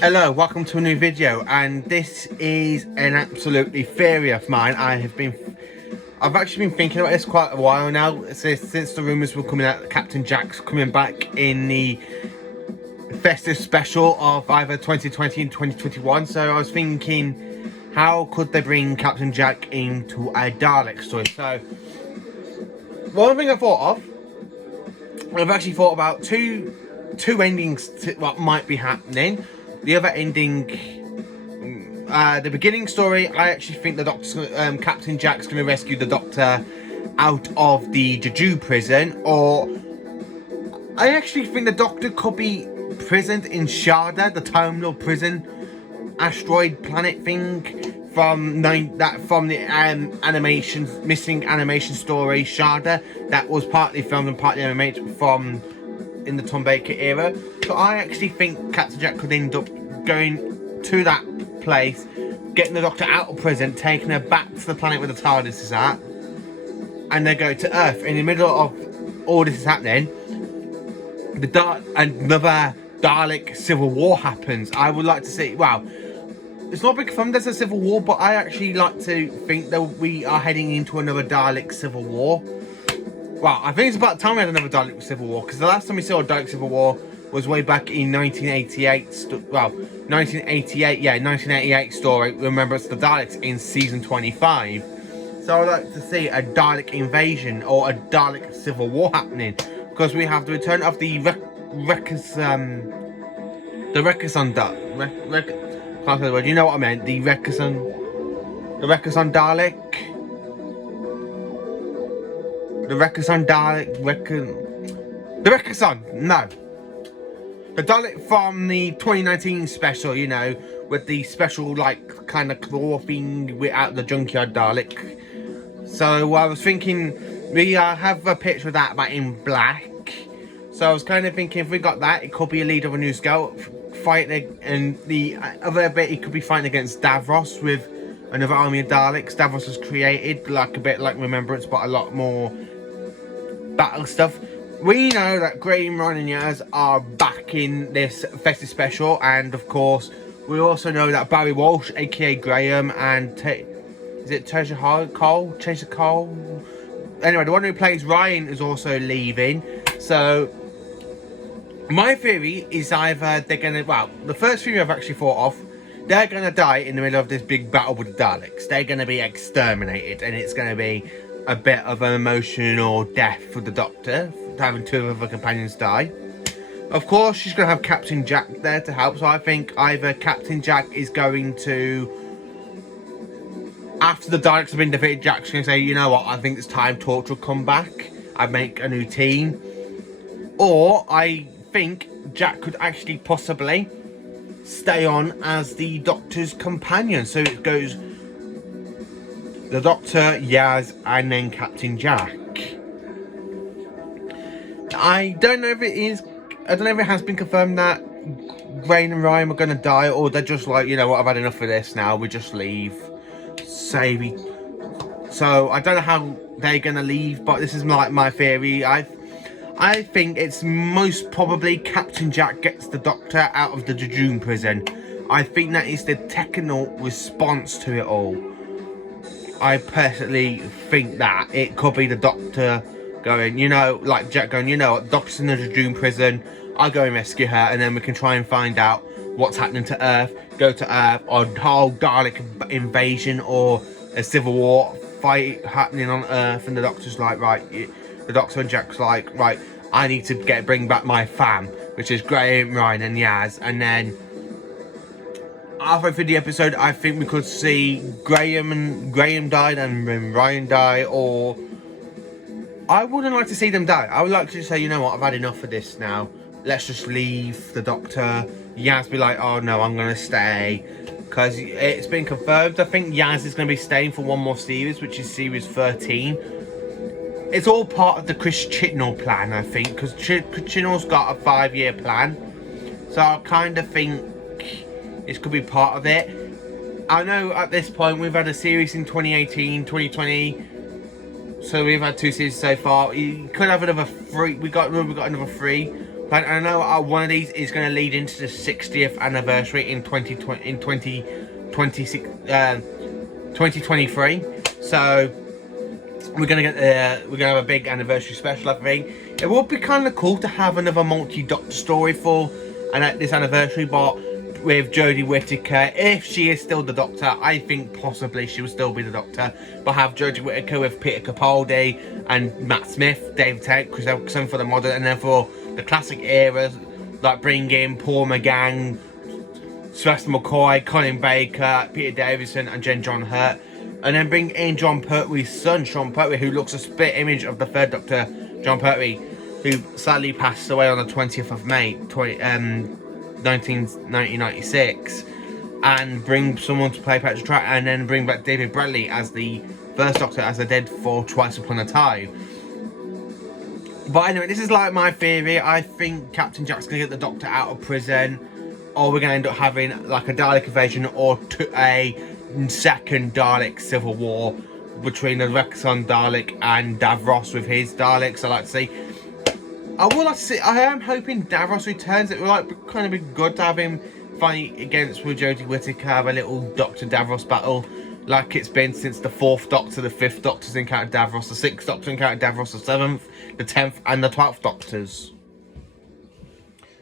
Hello, welcome to a new video, and this is an absolutely theory of mine. I've actually been thinking about this quite a while now, since the rumours were coming out that Captain Jack's coming back in the festive special of either 2020 and 2021. So I was thinking, how could they bring Captain Jack into a Dalek story? So one thing I thought of, I've actually thought about two endings to what might be happening. The other ending, the beginning story, I actually think the Captain Jack's going to rescue the Doctor out of the Jeju prison, or I actually think the Doctor could be prisoned in Sharda, the terminal prison asteroid planet thing from the missing animation story Sharda, that was partly filmed and partly animated from in the Tom Baker era. So I actually think Captain Jack could end up going to that place, getting the Doctor out of prison, taking her back to the planet where the TARDIS is at, and they go to Earth. In the middle of all this is happening, another Dalek civil war happens. I would like to see, well, it's not big fun there's a civil war, but I actually like to think that we are heading into another Dalek civil war. Well, I think it's about time we had another Dalek Civil War, because the last time we saw a Dalek Civil War was way back in 1988 story, Remembrance of the Daleks, in season 25. So I'd like to see a Dalek invasion or a Dalek Civil War happening, because we have the return of the Rekason can't say the word, you know what I meant, the Rekason Dalek. The Rekason Dalek from the 2019 special, you know, with the special, like, kind of claw thing without the junkyard Dalek. So I was thinking, we have a picture of that, but in black. So I was kind of thinking, if we got that, it could be a leader of a new scout fighting, and the other bit, he could be fighting against Davros with another army of Daleks. Davros was created, like a bit like Remembrance, but a lot more battle stuff. We know that Graham, Ryan and Yaz are back in this festive special, and of course we also know that Barry Walsh, aka Graham, and is it Treasure Cole? Anyway, the one who plays Ryan is also leaving. So my theory is either they're gonna, well, the first theory I've actually thought of, they're gonna die in the middle of this big battle with the Daleks. They're gonna be exterminated, and it's gonna be a bit of an emotional death for the Doctor, having two of her companions die. Of course, she's going to have Captain Jack there to help, so I think either Captain Jack is going to, after the Daleks have been defeated, Jack's going to say, you know what, I think it's time Torch will come back, I'd make a new team. Or I think Jack could actually possibly stay on as the Doctor's companion, so it goes the Doctor, Yaz, and then Captain Jack. I don't know if it has been confirmed that Graham and Ryan are going to die, or they're just like, you know what, I've had enough of this now, we just leave. So I don't know how they're going to leave, but this is like my theory. I think it's most probably Captain Jack gets the Doctor out of the Jeju prison. I think that is the technical response to it all. I personally think that it could be the Doctor going, you know, like Jack going, you know what, Doctor's in the Jeju prison, I'll go and rescue her, and then we can try and find out what's happening to Earth, go to Earth, or a whole Dalek invasion, or a civil war fight happening on Earth, and the Doctor's like, right, the Doctor and Jack's like, right, I need to bring back my fam, which is Graham, Ryan and Yaz, and then halfway through the episode, I think we could see Graham died and Ryan die, or I wouldn't like to see them die. I would like to say, you know what, I've had enough of this now. Let's just leave the Doctor. Yaz be like, oh no, I'm going to stay. Because it's been confirmed. I think Yaz is going to be staying for one more series, which is series 13. It's all part of the Chris Chibnall plan, I think. Because Chibnall's got a 5-year plan. So I kind of think this could be part of it. I know at this point we've had a series in 2018, 2020. So we've had 2 seasons so far. You could have another 3. We got another 3. Like, I know one of these is going to lead into the 60th anniversary in 2023. So we're gonna have a big anniversary special, I think. It would be kind of cool to have another multi-doctor story for this anniversary, but with Jodie Whittaker, if she is still the Doctor, I think possibly she will still be the Doctor. But have Jodie Whittaker with Peter Capaldi and Matt Smith, David Tennant, because they're some for the modern, and then for the classic eras, like bring in Paul McGann, Sylvester McCoy, Colin Baker, Peter Davison, and John Hurt. And then bring in John Pertwee's son, Sean Pertwee, who looks a split image of the third Doctor, John Pertwee, who sadly passed away on the 20th of May, 1996. And bring someone to play Patrick Troughton, and then bring back David Bradley as the first Doctor, as they did for Twice Upon a Time. But anyway, this is like my theory. I think Captain Jack's going to get the Doctor out of prison, or we're going to end up having like a Dalek invasion or a second Dalek civil war between the Rexon Dalek and Davros with his Daleks. I like to see. I am hoping Davros returns. It would kind of be good to have him fight against with Jodie Whittaker, have a little Doctor Davros battle, like it's been since the 4th Doctor, the 5th Doctor's encountered Davros, the 6th Doctor encountered Davros, the 7th, the 10th, and the 12th Doctors.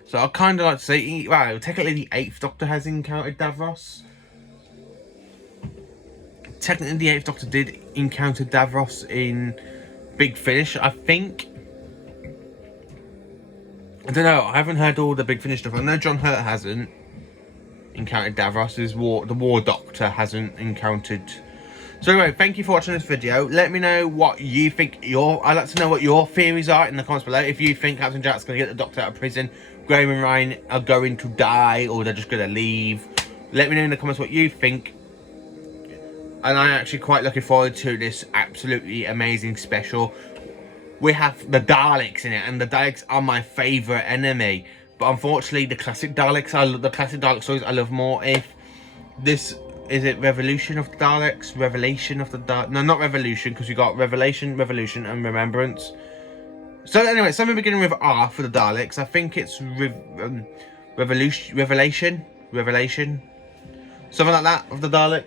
So I kind of like to see. Well, technically the 8th Doctor has encountered Davros. Technically, the 8th Doctor did encounter Davros in Big Finish, I think. I don't know, I haven't heard all the Big Finish stuff. I know John Hurt hasn't encountered Davros. The War Doctor hasn't encountered. So anyway, thank you for watching this video. Let me know what you think. I'd like to know what your theories are in the comments below. If you think Captain Jack's going to get the Doctor out of prison, Graham and Ryan are going to die, or they're just going to leave. Let me know in the comments what you think. And I'm actually quite looking forward to this absolutely amazing special. We have the Daleks in it, and the Daleks are my favourite enemy. But unfortunately, the classic Daleks, the classic Dalek stories I love more. If this is it, Revolution of the Daleks, Revelation of the Daleks. No, not Revolution, because we got Revelation, Revolution, and Remembrance. So anyway, something beginning with R for the Daleks. I think it's Revelation, something like that of the Daleks.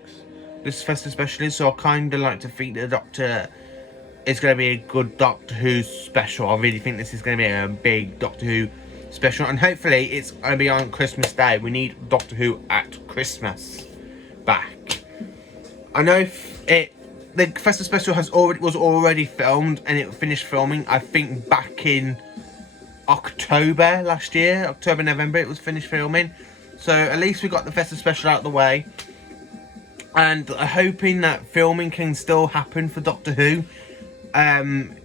This festive special is, so I kind of like to think that the Doctor is going to be a good Doctor Who special. I really think this is going to be a big Doctor Who special, and hopefully it's going to be on Christmas Day. We need Doctor Who at Christmas back. I know the festive special was already filmed, and it finished filming, I think, back in October last year, October, November. It was finished filming, so at least we got the festive special out of the way. And hoping that filming can still happen for Doctor Who,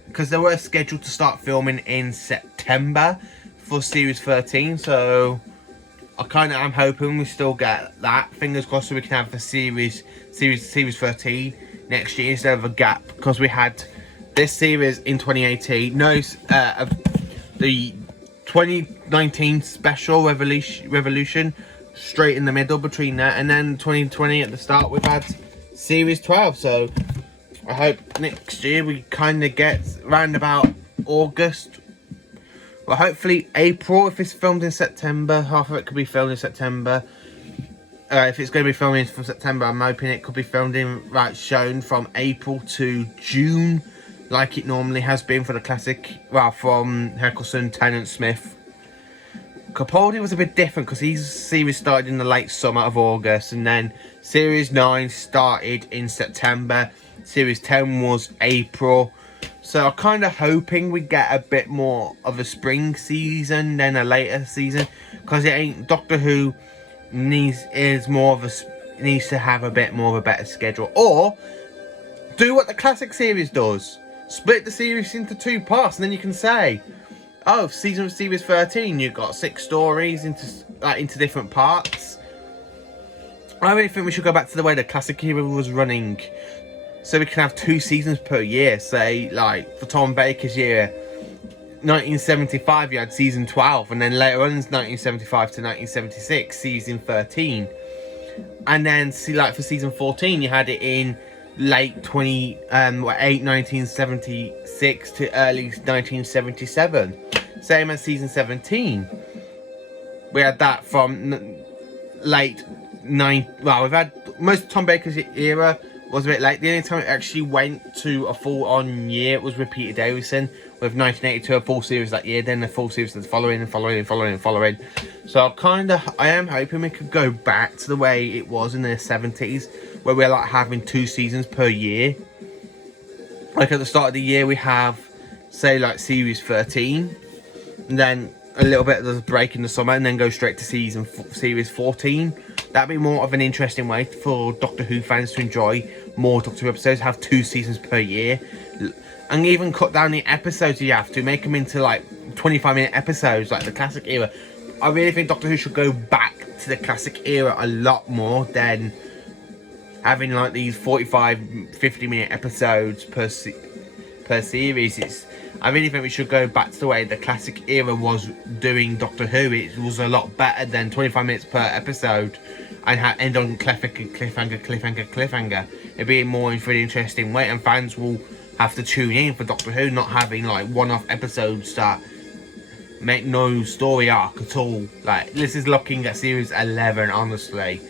because they were scheduled to start filming in September for Series 13, so I'm hoping we still get that. Fingers crossed, so we can have the Series 13 next year instead of a gap, because we had this series in 2018. No, the 2019 special Revolution. Straight in the middle between that, and then 2020 at the start we've had Series 12, so I hope next year we kind of get round about August, well hopefully April. If it's filmed in September, half of it could be filmed in September. If it's going to be filming from September, I'm hoping it could be filmed in, shown from April to June, like it normally has been for the classic, well, from Eccleston, Tennant, Smith. Capaldi was a bit different because his series started in the late summer of August, and then Series 9 started in September, Series 10 was April. So I'm kind of hoping we get a bit more of a spring season than a later season, because it ain't Doctor Who needs to have a bit more of a better schedule, or do what the classic series does, split the series into 2 parts, and then you can say, oh, Series 13, you've got 6 stories into different parts. I really think we should go back to the way the classic era was running, so we can have 2 seasons per year. Say, like, for Tom Baker's year, 1975, you had season 12, and then later on, 1975 to 1976, season 13. And then, see, like, for season 14, you had it in late 1976 to early 1977. Same as season 17. We had that from late 9. Well, we've had most of Tom Baker's era was a bit late. The only time it actually went to a full-on year was with Peter Davison with 1982, a full series that year. Then the full series that's following and following and following and following. So I am hoping we could go back to the way it was in the 70s, where we're like having 2 seasons per year. Like at the start of the year, we have, say, like series 13, and then a little bit of the break in the summer, and then go straight to series 14. That'd be more of an interesting way for Doctor Who fans to enjoy more Doctor Who episodes. Have 2 seasons per year, and even cut down the episodes you have to make them into like 25-minute episodes, like the classic era. I really think Doctor Who should go back to the classic era a lot more than having like these 45-50-minute episodes per series. I really think we should go back to the way the classic era was doing Doctor Who. It was a lot better than 25 minutes per episode and end on cliffhanger. It'd be more in a really interesting way, and fans will have to tune in for Doctor Who, not having like one-off episodes that make no story arc at all. Like, this is looking at series 11, honestly.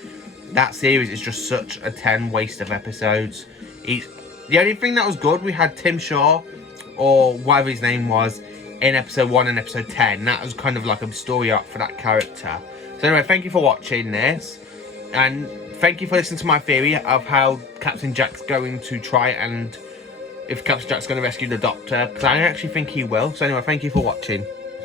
That series is just such a 10 waste of episodes. The only thing that was good, we had Tim Shaw, or whatever his name was, in episode 1 and episode 10. That was kind of like a story arc for that character. So anyway, thank you for watching this, and thank you for listening to my theory of how Captain Jack's going to try, and if Captain Jack's going to rescue the Doctor, because I actually think he will. So anyway, thank you for watching.